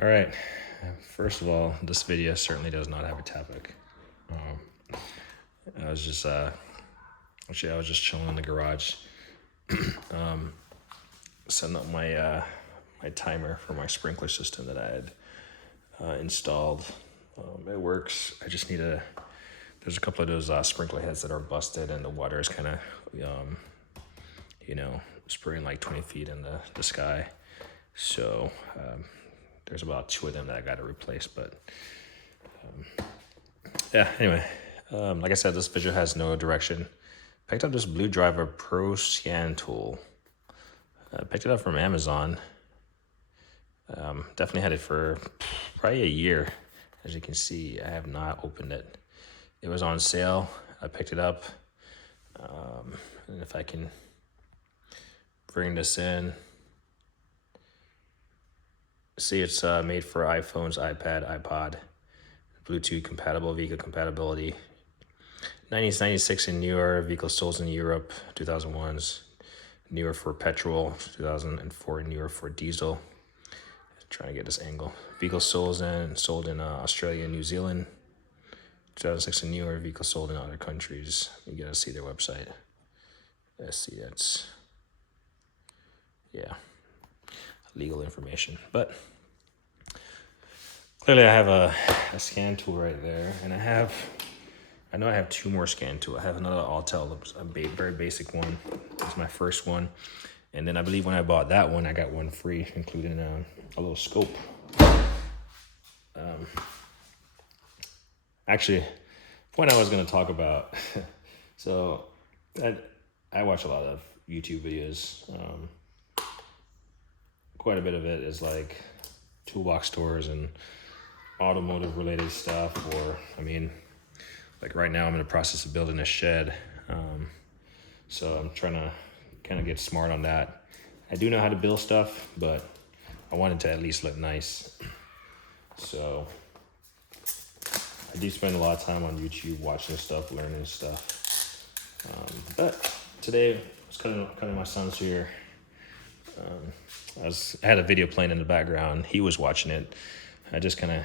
All right. First of all, this video certainly does not have a topic. I was just actually I was just chilling in the garage, setting up my timer for my sprinkler system that I had installed. It works. I just need There's a couple of those sprinkler heads that are busted, and the water is kind of spraying like 20 feet in the sky. So there's about 2 of them that I got to replace. But yeah, anyway, like I said, this video has no direction. Picked up this BlueDriver Pro Scan tool. Picked it up from Amazon. Definitely had it for probably a year. As you can see, I have not opened it. It was on sale. I picked it up. And if I can bring this in, see, it's made for iPhones, iPad, iPod, Bluetooth compatible, vehicle compatibility. 1996 and newer, vehicle sold in Europe, 2001s, newer for petrol, 2004 newer for diesel. Trying to get this angle. Vehicle sold in Australia and New Zealand, 2006 and newer, vehicle sold in other countries. You gotta see their website. Let's see, that's, yeah, legal information. But clearly I have a scan tool right there, and I know I have 2 more scan tools. I have another Autel, a very basic one. It's my first one. And then I believe when I bought that one, I got one free, including a little scope. Actually, point I was going to talk about. So I watch a lot of YouTube videos. Quite a bit of it is like toolbox stores and automotive related stuff. Or, like right now I'm in the process of building a shed. So I'm trying to kind of get smart on that. I do know how to build stuff, but I want it to at least look nice. So I do spend a lot of time on YouTube watching stuff, learning stuff. But today I was cutting my son's hair. I had a video playing in the background. He was watching it. I just kind of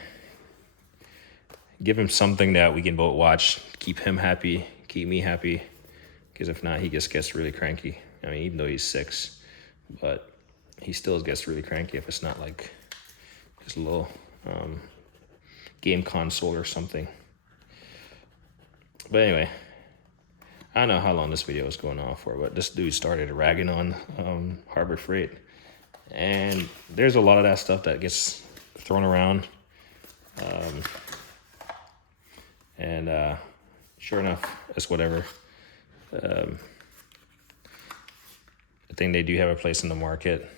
give him something that we can both watch, keep him happy, keep me happy. Because if not, he just gets really cranky. Even though he's 6, but he still gets really cranky if it's not like his little game console or something. But anyway, I don't know how long this video is going on for, but this dude started ragging on Harbor Freight. And there's a lot of that stuff that gets thrown around. And sure enough, it's whatever. I think they do have a place in the market.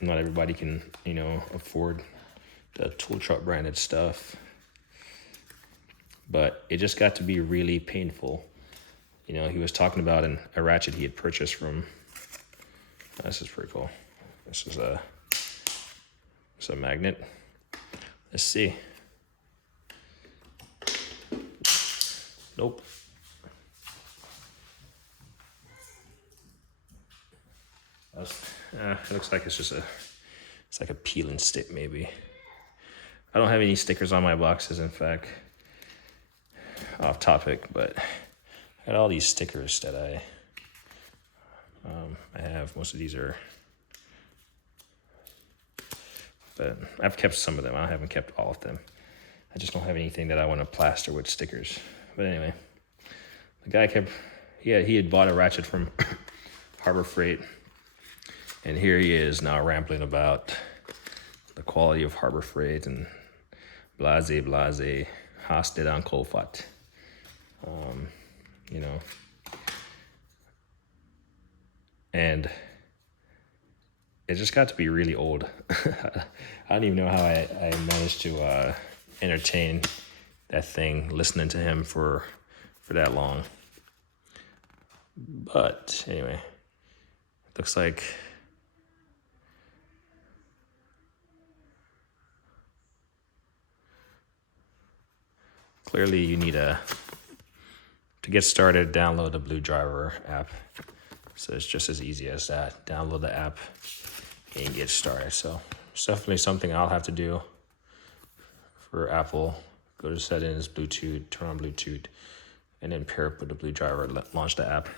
Not everybody can, afford the tool truck branded stuff. But it just got to be really painful. He was talking about a ratchet he had purchased from. This is pretty cool. This is a magnet. Let's see. Nope. It looks like it's like a peeling stick maybe. I don't have any stickers on my boxes, in fact. Off topic, but I got all these stickers that I have. Most of these are, but I've kept some of them. I haven't kept all of them. I just don't have anything that I want to plaster with stickers. But anyway, the guy he had bought a ratchet from Harbor Freight. And here he is now rambling about the quality of Harbor Freight and blase, hast det an Kolfat. And it just got to be really old. I don't even know how I managed to entertain that thing, listening to him for that long. But anyway, looks like clearly you need to get started, download the BlueDriver app. So it's just as easy as that. Download the app, and get started. So it's definitely something I'll have to do for Apple. Go to settings, Bluetooth, turn on Bluetooth, and then pair up with the BlueDriver, launch the app.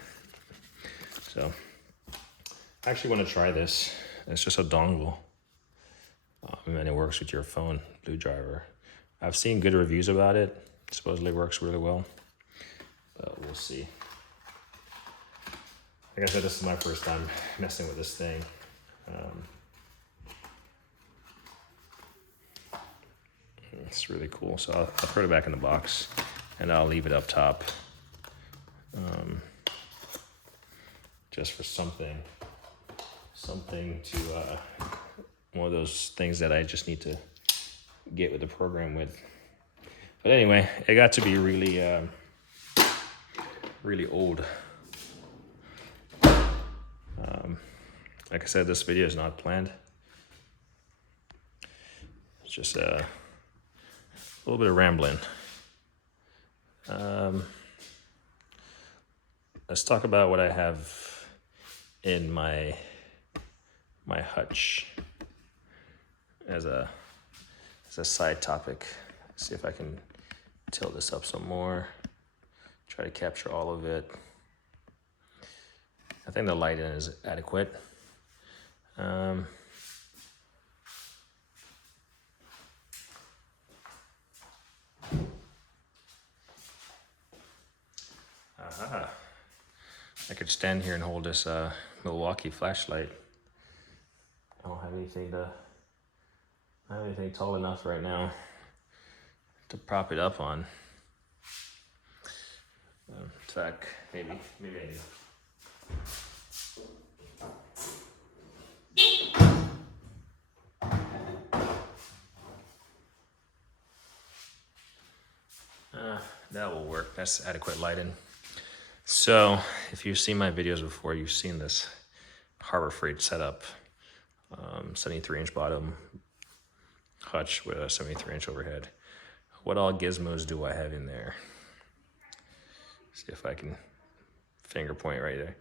So I actually want to try this. It's just a dongle, and it works with your phone, BlueDriver. I've seen good reviews about it. Supposedly works really well, but we'll see. Like I said, this is my first time messing with this thing. It's really cool. So I'll put it back in the box, and I'll leave it up top, just for something to one of those things that I just need to get with the program with. But anyway, it got to be really really old. Like I said, this video is not planned. It's just a little bit of rambling. Let's talk about what I have in my Hutch as a side topic. See if I can tilt this up some more. Try to capture all of it. I think the lighting is adequate. I could stand here and hold this Milwaukee flashlight. I don't have anything tall enough right now to prop it up on. In fact, maybe I do. That will work. That's adequate lighting. So, if you've seen my videos before, you've seen this Harbor Freight setup. 73-inch bottom Hutch with a 73-inch overhead. What all gizmos do I have in there? See if I can finger point right there.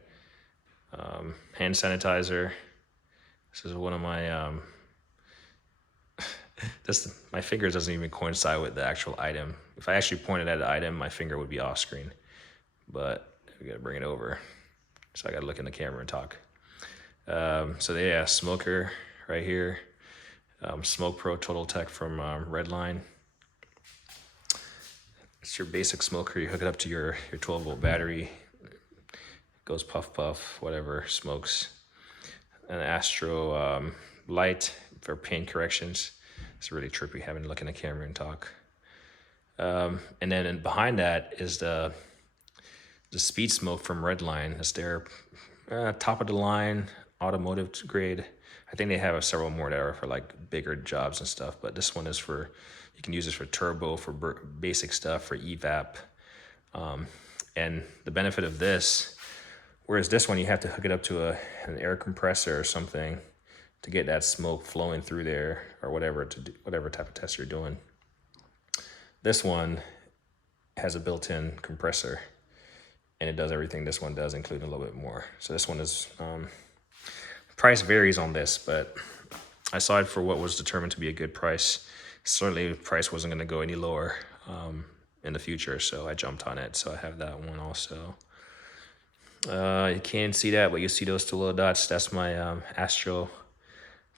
Hand sanitizer. This is one of my my finger doesn't even coincide with the actual item. If I actually pointed at the item, my finger would be off screen. But we gotta bring it over. So I gotta look in the camera and talk. So yeah, smoker right here. Smoke Pro Total Tech from Redline. It's your basic smoker. You hook it up to your 12-volt battery. It goes puff puff, whatever, smokes. An Astro light for paint corrections. It's really trippy having to look in the camera and talk. And then behind that is the speed smoke from Redline. It's their top of the line automotive grade. I think they have several more that are for like bigger jobs and stuff, but this one is for, you can use this for turbo, for basic stuff, for evap. And the benefit of this, whereas this one you have to hook it up to an air compressor or something to get that smoke flowing through there, or whatever type of test you're doing. This one has a built-in compressor, and it does everything this one does, including a little bit more. So this one is, price varies on this, but I saw it for what was determined to be a good price. Certainly the price wasn't gonna go any lower in the future, so I jumped on it. So I have that one also. You can't see that, but you see those two little dots. That's my Astro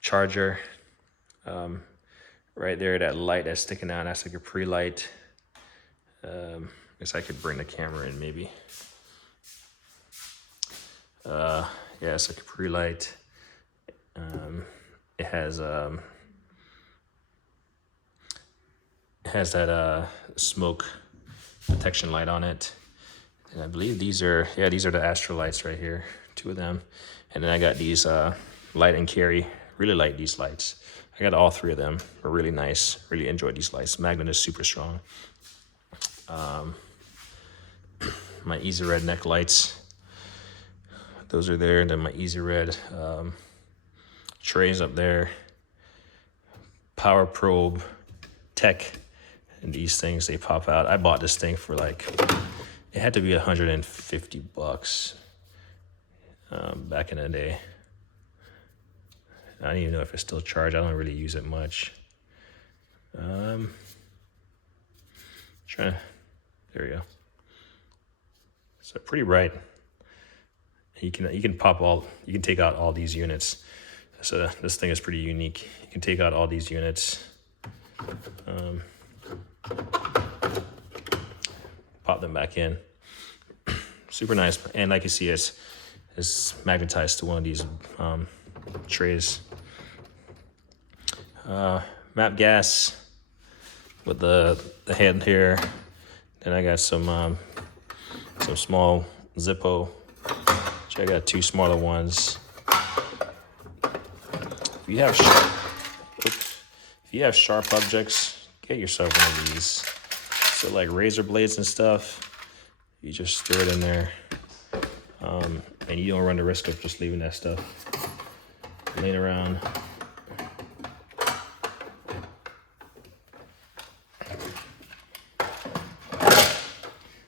charger. Right there, that light that's sticking out, that's like a pre-light. I guess I could bring the camera in maybe. Yeah, it's like a pre-light. It has that smoke detection light on it. And I believe these are the Astro lights right here, 2 of them. And then I got these light and carry. Really like these lights. I got all 3 of them. They're really nice. Really enjoy these lights. Magnet is super strong. My Easy Red neck lights. Those are there. And then my Easy Red trays up there. Power probe, tech, and these things, they pop out. I bought this thing for like, it had to be $150 back in the day. I don't even know if it's still charged. I don't really use it much. There we go. So pretty bright. You can take out all these units. So this thing is pretty unique. You can take out all these units. Pop them back in. Super nice. And like you see, it's magnetized to one of these trays. Map gas with the head here. Then I got some small Zippo. So I got 2 smaller ones. If you have sharp objects, get yourself one of these. So like razor blades and stuff, you just throw it in there, and you don't run the risk of just leaving that stuff laying around.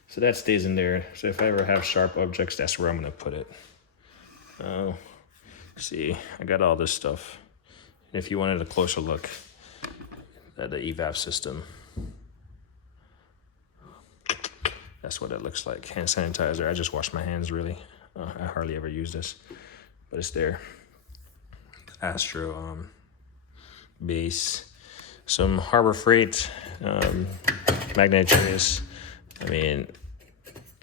So that stays in there. So if I ever have sharp objects, that's where I'm gonna put it. See, I got all this stuff. And if you wanted a closer look at the evap system, that's what it looks like. Hand sanitizer. I just wash my hands, really. I hardly ever use this, but it's there. Astro base. Some Harbor Freight magnetic trays. I mean,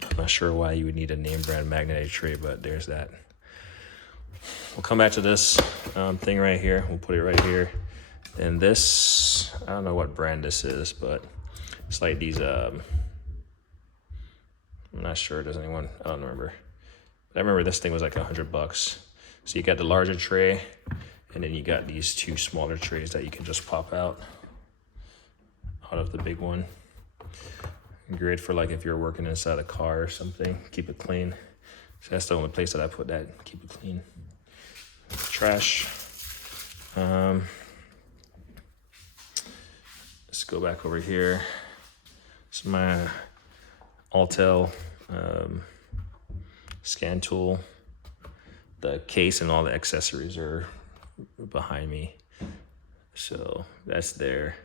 I'm not sure why you would need a name brand magnetic tray, but there's that. We'll come back to this thing right here. We'll put it right here. And this, I don't know what brand this is, but it's like these, I'm not sure, does anyone, I don't remember. But I remember this thing was like $100. So you got the larger tray, and then you got these 2 smaller trays that you can just pop out of the big one. Great for like if you're working inside a car or something, keep it clean. So that's the only place that I put that, keep it clean. Trash. Let's go back over here. This is my Altel scan tool. The case and all the accessories are behind me. So that's there.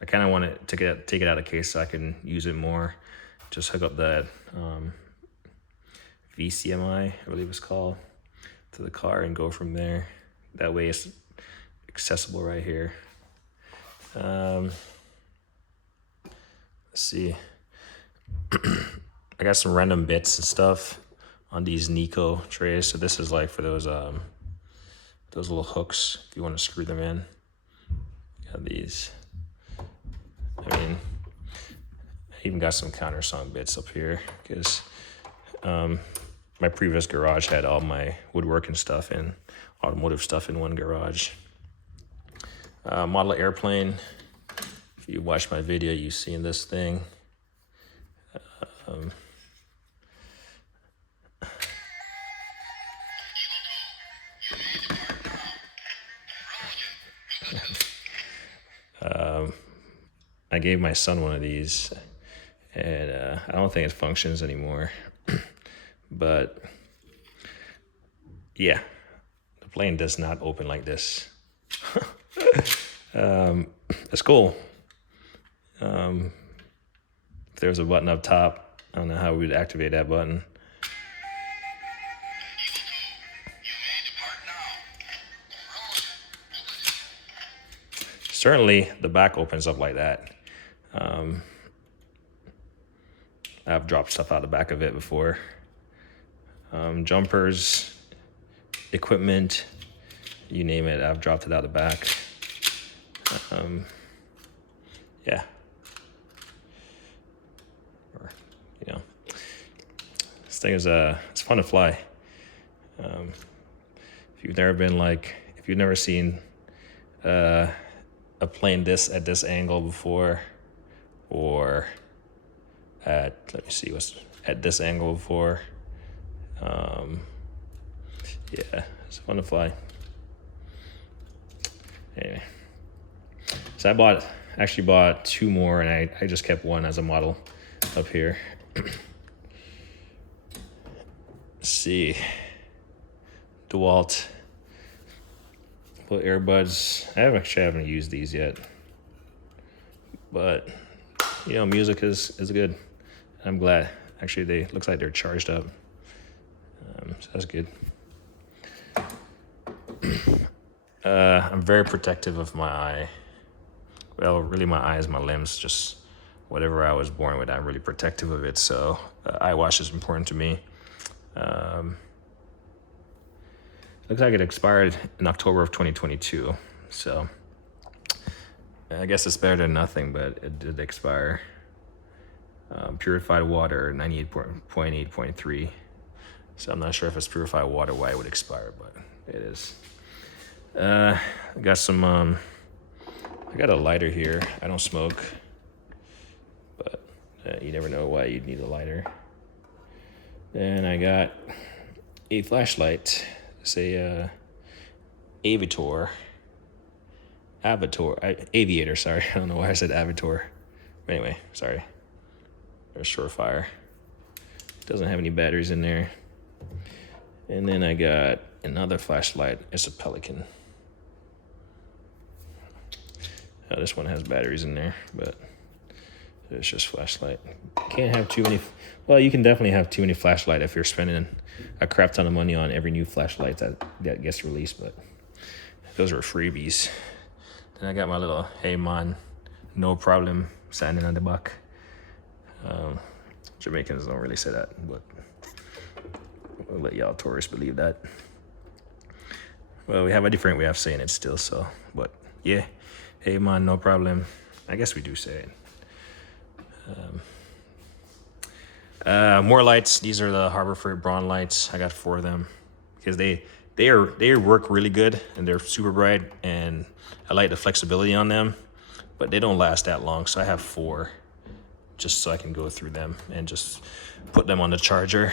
I kind of want to take it out of the case so I can use it more. Just hook up that VCMI, I believe it's called, to the car and go from there. That way it's accessible right here. Let's see. I got some random bits and stuff on these Nico trays. So this is like for those little hooks if you want to screw them in. Got these. I mean, I even got some countersunk bits up here because my previous garage had all my woodworking stuff and automotive stuff in one garage. Model airplane. If you watch my video, you've seen this thing. I gave my son one of these, and I don't think it functions anymore. But yeah, the plane does not open like this. It's cool. If there's a button up top, I don't know how we'd activate that button. Certainly, the back opens up like that. I've dropped stuff out the back of it before. Jumpers, equipment, you name it, I've dropped it out the back. Yeah. Or, you know, this thing is it's fun to fly. If you've never seen a plane at this angle before, or at this angle before, yeah, it's fun to fly. Anyway, so I actually bought 2 more, and I just kept one as a model up here. Let's see, DeWalt. Little earbuds. I haven't used these yet, but you know, music is good. I'm glad. Actually, looks like they're charged up, so that's good. I'm very protective of my eye. Well, really, my eyes, my limbs, just whatever I was born with. I'm really protective of it. So eye wash is important to me. Looks like it expired in October of 2022. So I guess it's better than nothing, but it did expire. Purified water, 98.8.3. So I'm not sure if it's purified water why it would expire, but it is. I got some, I got a lighter here. I don't smoke, but you never know why you'd need a lighter. Then I got a flashlight. It's a Aviator, sorry. I don't know why I said Aviator. Anyway, sorry. There's Surefire. Doesn't have any batteries in there. And then I got another flashlight. It's a Pelican. This one has batteries in there, but it's just flashlight. Can't have too many. Well, you can definitely have too many flashlight if you're spending a crap ton of money on every new flashlight that gets released, but those are freebies. Then I got my little "Hey man, no problem" sign on the back. Jamaicans don't really say that, but I'll let y'all tourists believe that. Well, we have a different way of saying it still, so, but yeah, "Hey man, no problem." I guess we do say it. More lights. These are the Harbor Freight Braun lights. I got 4 of them because they work really good and they're super bright, and I like the flexibility on them, but they don't last that long. So I have 4 just so I can go through them and just put them on the charger.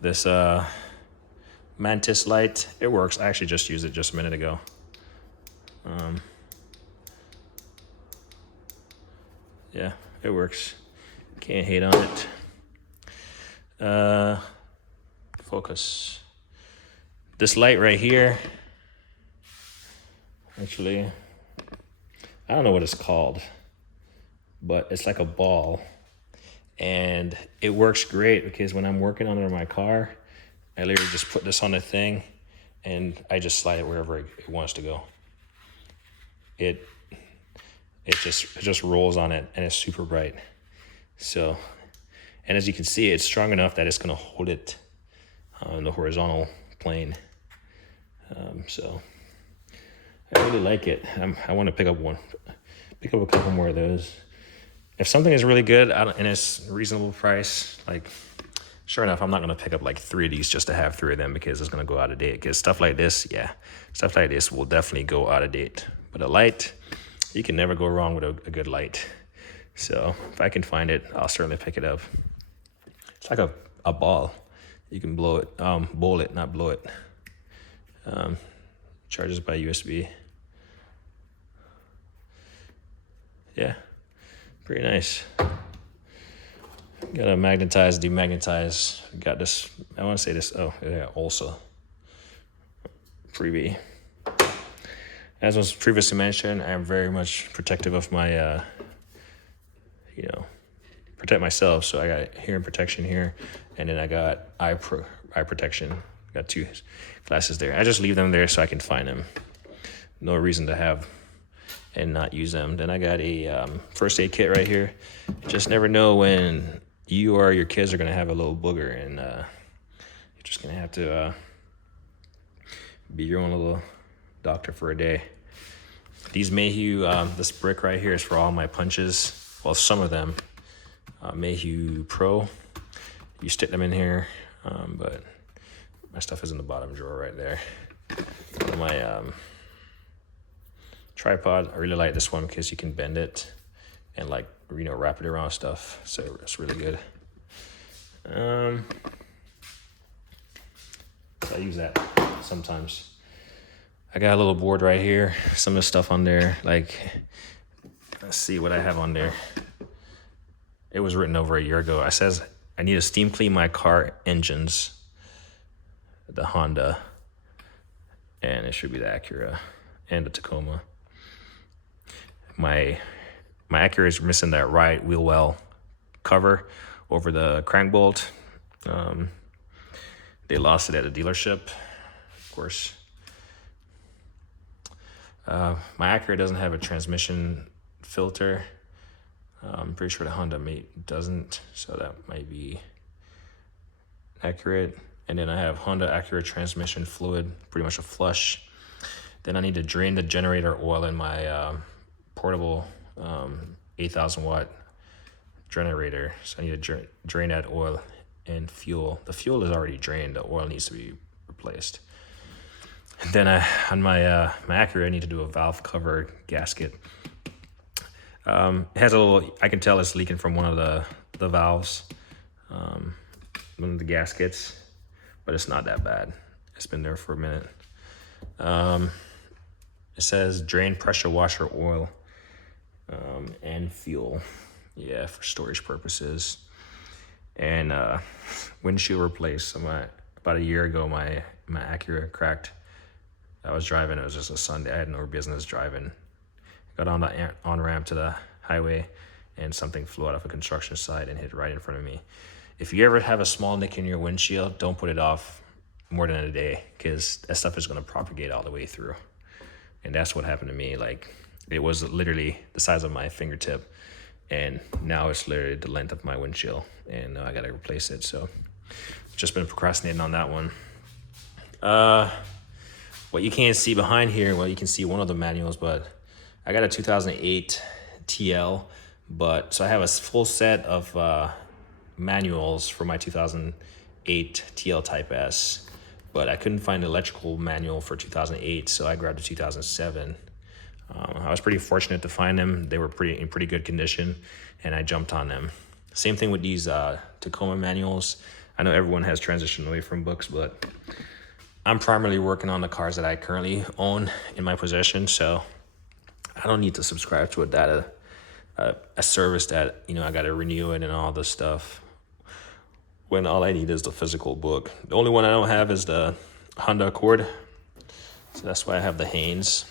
This Mantis light, it works. I actually just used it just a minute ago. Yeah, it works. Can't hate on it. Focus. This light right here, actually, I don't know what it's called, but it's like a ball. And it works great because when I'm working on it in my car, I literally just put this on the thing and I just slide it wherever it wants to go. It just rolls on it and it's super bright. So, and as you can see, it's strong enough that it's gonna hold it on the horizontal plane. So I really like it. I want to pick up a couple more of those. If something is really good and it's a reasonable price, like, sure enough, I'm not going to pick up like 3 of these just to have 3 of them because it's going to go out of date. Because stuff like this will definitely go out of date. But a light, you can never go wrong with a good light. So if I can find it, I'll certainly pick it up. It's like a ball. You can bowl it, not blow it. Charges by USB. Yeah, pretty nice. Got a magnetize, demagnetize. Got this, I want to say this, oh yeah, also freebie. As was previously mentioned, I am very much protective of my, protect myself. So I got hearing protection here, and then I got eye protection. Got 2 glasses there. I just leave them there so I can find them. No reason to have and not use them. Then I got a first aid kit right here. You just never know when you or your kids are gonna have a little booger, and you're just gonna have to be your own little doctor for a day. These Mayhew, this brick right here is for all my punches. Well, some of them. Mayhew Pro. You stick them in here, but my stuff is in the bottom drawer right there. My tripod, I really like this one because you can bend it and wrap it around stuff. So it's really good. I use that sometimes. I got a little board right here. Some of the stuff on there, let's see what I have on there. It was written over a year ago. It says I need to steam clean my car engines. The Honda. it should be the Acura and the Tacoma. My Acura is missing that right wheel well cover over the crank bolt. They lost it at the dealership, of course. My Acura doesn't have a transmission filter. I'm pretty sure the Honda Mate doesn't, so that might be accurate. And then I have Honda Acura transmission fluid, pretty much a flush. Then I need to drain the generator oil in my portable 8,000 watt generator. So I need to drain that oil and fuel. The fuel is already drained. The oil needs to be replaced. And then on my Acura, I need to do a valve cover gasket. It has a little, I can tell it's leaking from one of the valves, one of the gaskets, but it's not that bad. It's been there for a minute. It says drain pressure washer oil and fuel. Yeah, for storage purposes. And windshield replaced. So about a year ago, my Acura cracked. I was driving. It was just a Sunday. I had no business driving. Got on the on-ramp to the highway, and something flew out of a construction site and hit right in front of me. If you ever have a small nick in your windshield, don't put it off more than a day, because that stuff is going to propagate all the way through. And that's what happened to me. Like, it was literally the size of my fingertip, and now it's literally the length of my windshield, and I got to replace it. So just been procrastinating on that one. What you can't see behind here, well, you can see one of the manuals, but I got a 2008 TL, so I have a full set of manuals for my 2008 TL Type S, but I couldn't find an electrical manual for 2008, so I grabbed a 2007. I was pretty fortunate to find them. They were in pretty good condition, and I jumped on them. Same thing with these Tacoma manuals. I know everyone has transitioned away from books, but I'm primarily working on the cars that I currently own in my possession, so I don't need to subscribe to a service that, I got to renew it and all this stuff, when all I need is the physical book. The only one I don't have is the Honda Accord, so that's why I have the Haynes.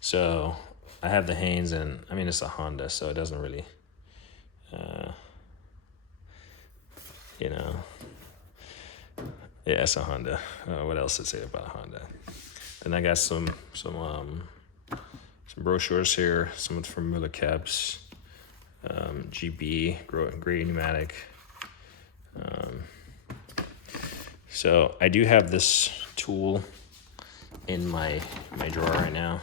So I have the Haynes, and I mean, it's a Honda, so it doesn't really, yeah, it's a Honda. What else to say about Honda? Then I got some brochures here. Some from Miller Caps, GB, Gray Pneumatic. So I do have this tool in my drawer right now.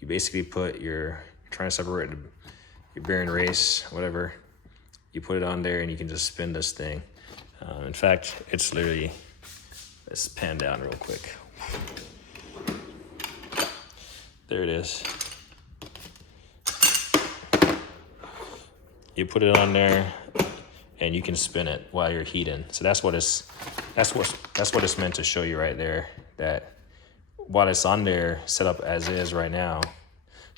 You basically put you're trying to separate your bearing race, whatever. You put it on there, and you can just spin this thing. In fact, it's literally, let's pan down real quick. There it is. You put it on there, and you can spin it while you're heating. So that's what it's meant to show you right there. That while it's on there, set up as is right now,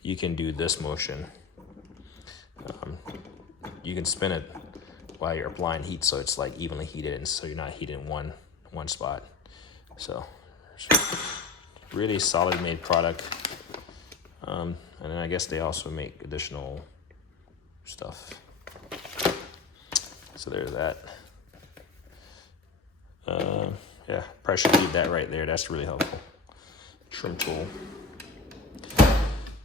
you can do this motion. You can spin it while you're applying heat, so it's like evenly heated, and so you're not heating one spot. So really solid made product. And then I guess they also make additional stuff. So there's that. Yeah, probably should leave that right there. That's really helpful. Trim tool.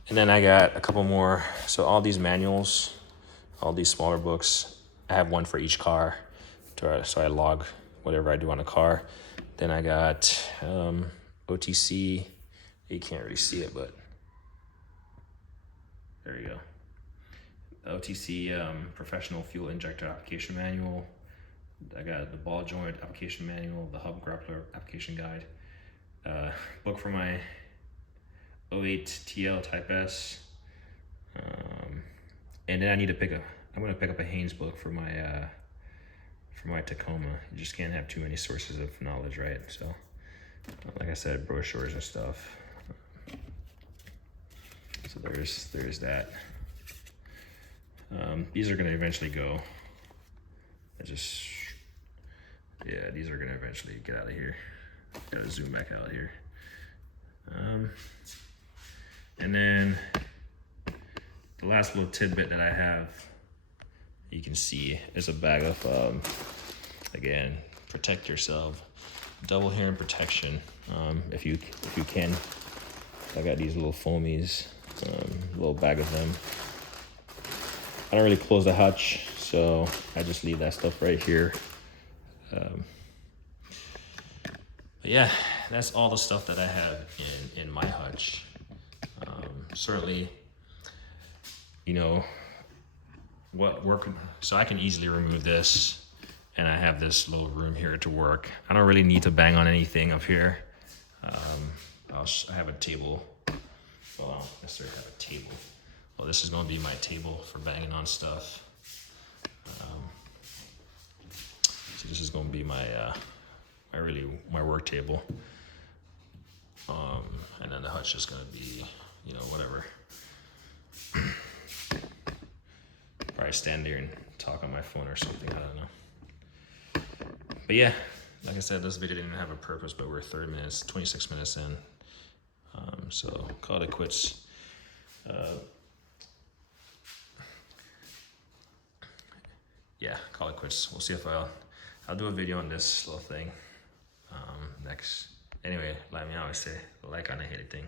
And then I got a couple more. So all these manuals, all these smaller books, I have one for each car. So I log whatever I do on a car. Then I got OTC. You can't really see it, but there you go. OTC Professional Fuel Injector Application Manual. I got the ball joint application manual, the hub grappler application guide, book for my 08 TL Type S, and then I'm gonna pick up a Haynes book for my Tacoma. You just can't have too many sources of knowledge, right? So, like I said, brochures and stuff. So there's that. These are gonna eventually go. Yeah, these are gonna eventually get out of here. Gotta zoom back out here. And then the last little tidbit that I have, you can see, is a bag of, again, protect yourself. Double hearing protection, if you can. I got these little foamies, little bag of them. I don't really close the hutch, so I just leave that stuff right here. But yeah, that's all the stuff that I have in my hutch. Certainly, you know, so I can easily remove this, and I have this little room here to work. I don't really need to bang on anything up here. I have a table. Well, I don't necessarily have a table. Well, this is going to be my table for banging on stuff. So this is going to be my my work table. And then the hutch is going to be, you know, whatever. Probably stand there and talk on my phone or something. I don't know. But yeah, like I said, this video didn't have a purpose, but we're 30 minutes, 26 minutes in. So call it quits. Yeah, call it quits. We'll see if I'll do a video on this little thing next. Anyway, like me always say, like on a hate thing.